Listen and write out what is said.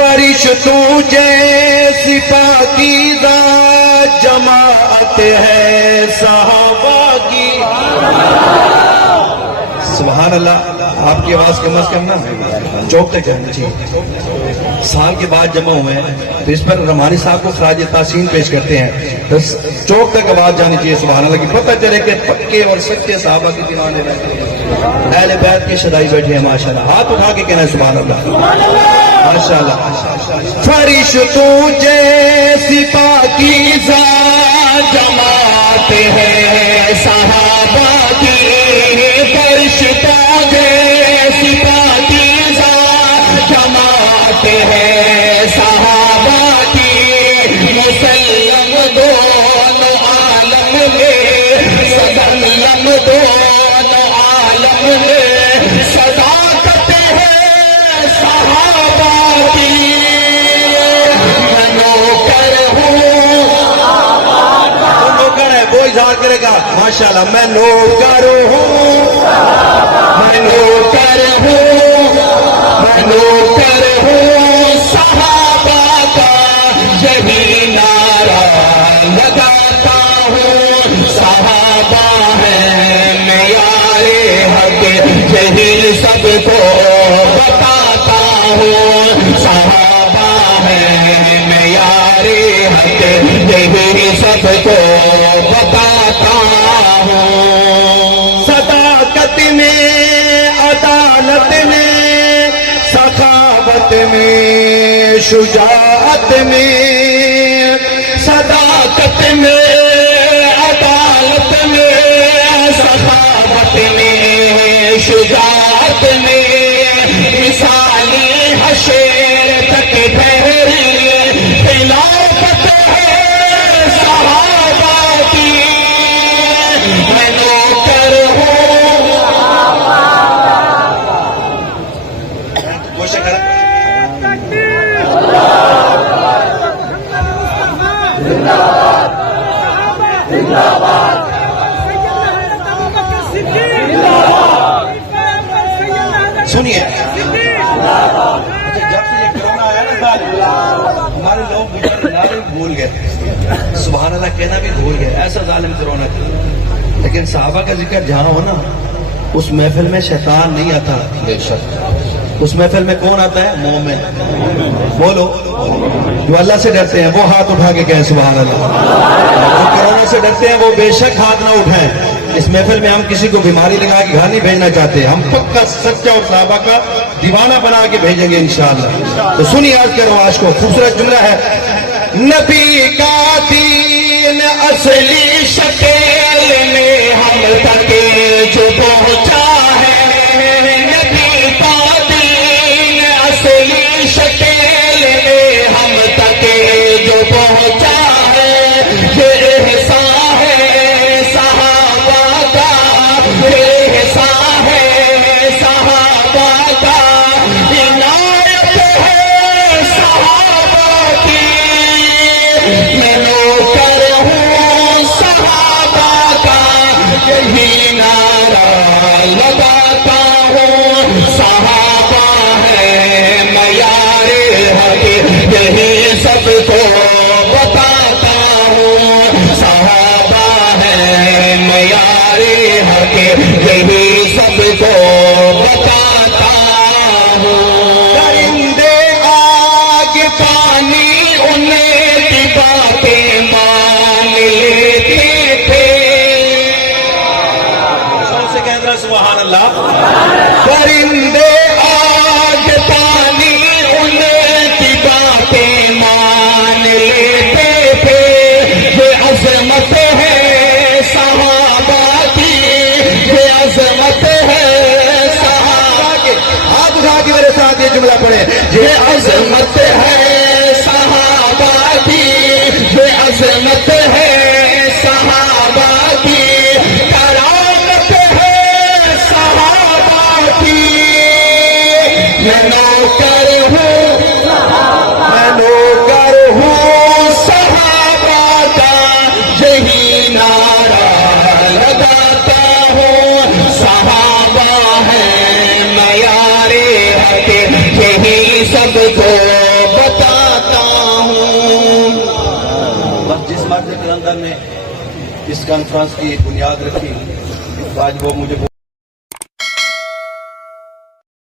فرشتوں جیسی پاکیزہ جماعت ہے صحابہ کی. سبحان اللہ. آپ کی آواز کم از کم نا چوک تک جانا چاہیے. سال کے بعد جمع ہوئے ہیں تو اس پر رحمانی صاحب کو خراج تحسین پیش کرتے ہیں. چوک تک آواز جانی چاہیے. سبحان اللہ. کی پتہ چلے کہ پکے اور سچے صحابہ کی دیوانے رہتے ہیں. اہل بیت کے شدائی بیٹھے ہیں ماشاءاللہ. ہاتھ اٹھا کے کہنا ہے سبحان اللہ ماشاءاللہ. فرشتوں جیسی پاکیزہ جماعت ہے صحابہ کی. فرشتوں جیسی پاکیزہ جماعت ہے صحابہ کی. مسلم دونوں عالم میں مسلم دونوں عالم میں صداقت ہے صحابہ کی. میں نوکر ہوں. وہ نوکر ہے وہ اظہار کرے گا ماشاءاللہ. میں نوکر ہوں. میں نوکر ہوں. میں نوکر ہوں صحابہ کا. یہی نعرہ لگاتا ہوں. صحابہ ہے معیار حق. یہی سب کو بتاتا ہوں. صحابہ ہے معیار حق. یہی سب کو بتاتا ہوں. صداقت میں عدالت میں سخاوت میں شجاعت میں. صداقت میں عدالت میں سخاوت میں شجاعت میں. مثالی حشر تک ٹھہری خلافت ہے صحابہ کی. میں نوکر ہوں. سنیے جب سے یہ کرونا آیا نا ہمارے لوگ نعرے بھول گئے. سبحان اللہ کہنا بھی بھول گئے. ایسا ظالم کرونا تھا. لیکن صحابہ کا ذکر جہاں ہو نا اس محفل میں شیطان نہیں آتا. بے شک اس محفل میں کون آتا ہے؟ مومن. بولو جو اللہ سے ڈرتے ہیں وہ ہاتھ اٹھا کے کہیں سبحان اللہ. جو کرونا سے ڈرتے ہیں وہ بے شک ہاتھ نہ اٹھائیں. اس محفل میں ہم کسی کو بیماری لگا کے گھر نہیں بھیجنا چاہتے. ہم پکا سچا اور صحابہ کا دیوانہ بنا کے بھیجیں گے انشاءاللہ. تو سنیے آج کے رواج کو. خوبصورت جملہ ہے. نبی کا دین اصلی شکل میں ہم تک جو پہنچا ہے. نبی کا دین اصلی شکل میں ہم تک جو پہنچا ہے. یہ احسان ہے صحابہ کا. یہ احسان ہے صحابہ کا. عنایت ہے صحابہ کی. میں نوکر ہوں صحابہ کا. یہی نعرہ لگاتا ہوں. صحابہ ہے معیار حق. یہی سب کو بتاتا ہوں. صحابہ ہے معیار حق. یہی سب کو بتاتا ہوں. درندے آگ پانی انہیں کی باتیں مان لیتے تھے. سب سے کہہ رہا سبحان اللہ. درندے آگ پانی انہیں کی باتیں مان لیتے تھے. یہ عظمت ہے صحابہ کی. یہ عظمت ہے صحابہ کی. ہاتھ اٹھا کے میرے ساتھ یہ جملہ پڑھے. یہ عظمت ہے صحابہ کی. یہ عظمت ہے صحابہ کی. کرامت ہے صحابہ کی. میں نوکر ہوں. میں نوکر ہوں صحابہ کا. یہی نعرہ لگاتا ہوں. صحابہ ہے معیار حق. یہی سب کو صدر کلندر نے اس کانفرنس کی بنیاد رکھی. آج وہ مجھے